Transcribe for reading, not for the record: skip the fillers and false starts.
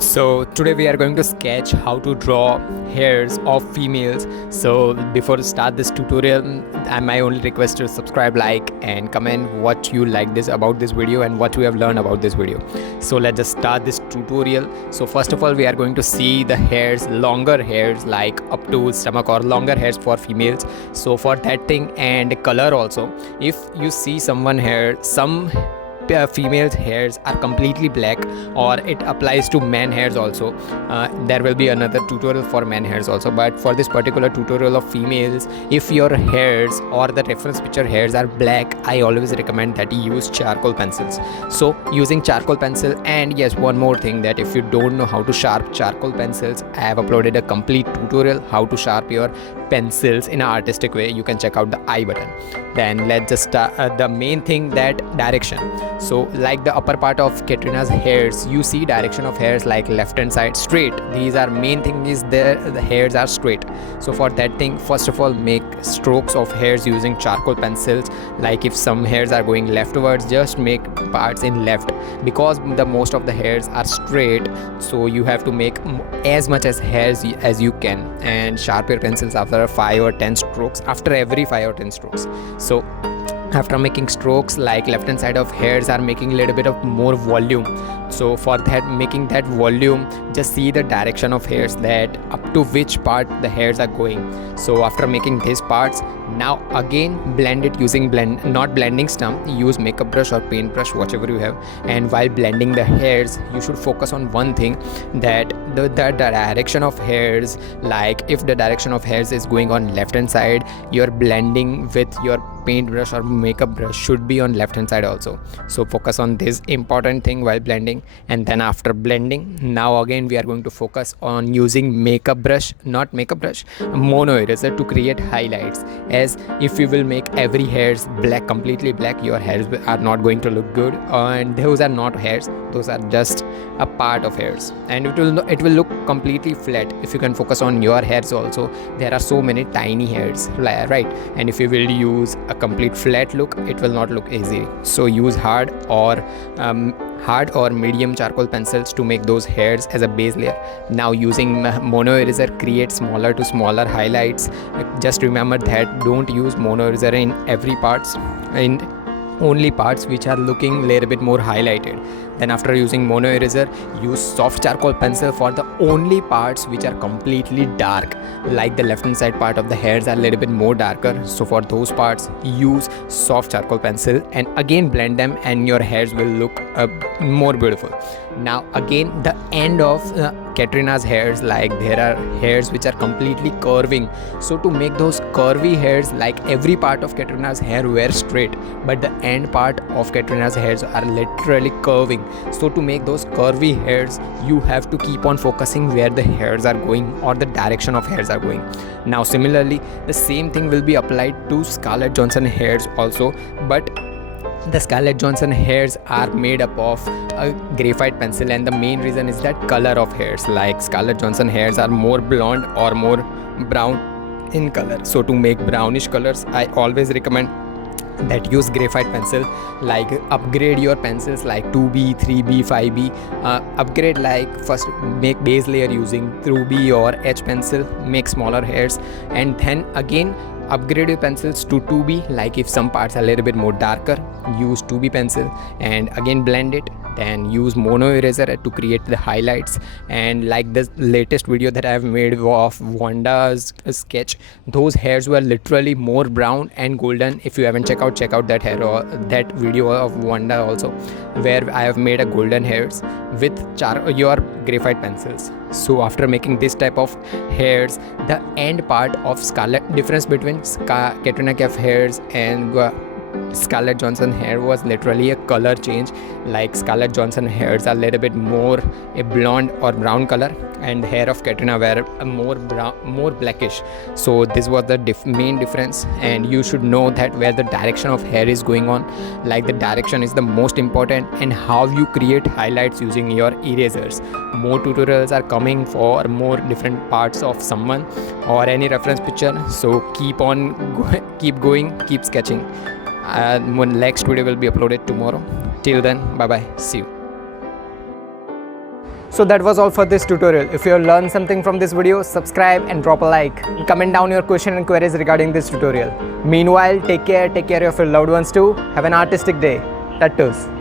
So today we are going to sketch how to draw hairs of females. So before to start this tutorial, my only request to subscribe, like and comment what you like this about this video and what you have learned about this video. So let's just start this tutorial. So first of all, we are going to see the hairs, longer hairs like up to stomach or longer hairs for females. So for that thing and color also, if you see someone hair, some females hairs are completely black, or it applies to man hairs also. There will be another tutorial for man hairs also, but for this particular tutorial of females, if your hairs or the reference picture hairs are black, I always recommend that you use charcoal pencils. So using charcoal pencil, and yes, one more thing, that if you don't know how to sharp charcoal pencils, I have uploaded a complete tutorial how to sharp your pencils in an artistic way. You can check out the I button. Then let's just start the main thing, that direction. So like the upper part of Katrina's hairs, you see direction of hairs like left hand side straight. These are main thing is the hairs are straight. So for that thing, first of all, make strokes of hairs using charcoal pencils. Like if some hairs are going leftwards, just make parts in left, because the most of the hairs are straight. So you have to make as much as hairs as you can, and sharp your pencils after 5 or 10 strokes, after every 5 or 10 strokes. So after making strokes, like left hand side of hairs are making a little bit of more volume. So for that, making that volume, just see the direction of hairs, that up to which part the hairs are going. So after making these parts, now again blend it using not blending stump, use makeup brush or paint brush, whatever you have. And while blending the hairs, you should focus on one thing, that the direction of hairs, like if the direction of hairs is going on left hand side, your blending with your paint brush or makeup brush should be on left hand side also. So focus on this important thing while blending. And then after blending, now again we are going to focus on using makeup brush, not makeup brush, mono eraser, to create highlights. As if you will make every hairs black, completely black, your hairs are not going to look good, and those are not hairs, those are just a part of hairs, and it will look completely flat. If you can focus on your hairs also, there are so many tiny hairs, right? And if you will use a complete flat look, it will not look easy. So use hard or medium charcoal pencils to make those hairs as a base layer. Now using mono eraser, create smaller to smaller highlights. Just remember that don't use mono eraser in every parts, in only parts which are looking a little bit more highlighted. Then after using mono eraser, use soft charcoal pencil for the only parts which are completely dark, like the left hand side part of the hairs are a little bit more darker. So for those parts, use soft charcoal pencil and again blend them, and your hairs will look more beautiful. Now again, the end of Katrina's hairs, like there are hairs which are completely curving. So to make those curvy hairs, like every part of Katrina's hair were straight, but the end part of Katrina's hairs are literally curving. So to make those curvy hairs, you have to keep on focusing where the hairs are going, or the direction of hairs are going. Now similarly, the same thing will be applied to Scarlett Johansson hairs also, but the Scarlett Johansson hairs are made up of a graphite pencil, and the main reason is that color of hairs, like Scarlett Johansson hairs are more blonde or more brown in color. So to make brownish colors, I always recommend that use graphite pencil. Like upgrade your pencils like 2B, 3B, 5B. Upgrade, like first make base layer using 2B or H pencil, make smaller hairs, and then again upgrade your pencils to 2B. Like if some parts are a little bit more darker, use 2B pencil and again blend it. Then use mono eraser to create the highlights. And like the latest video that I have made of Wanda's sketch, those hairs were literally more brown and golden. If you haven't check out that hair or that video of Wanda also, where I have made a golden hairs with your graphite pencils. So after making this type of hairs, the end part of Scarlett, difference between Katrina Kaif hairs and Scarlett Johansson hair was literally a color change. Like Scarlett Johansson hairs are a little bit more a blonde or brown color, and hair of Katrina were a more brown, more blackish. So this was the main difference, and you should know that where the direction of hair is going on, like the direction is the most important, and how you create highlights using your erasers. More tutorials are coming for more different parts of someone or any reference picture. So keep going, keep sketching. One next video will be uploaded tomorrow. Till then, bye bye, see you. So that was all for this tutorial. If you have learned something from this video, subscribe and drop a like. Comment down your question and queries regarding this tutorial. Meanwhile, take care of your loved ones too. Have an artistic day. Tattoos.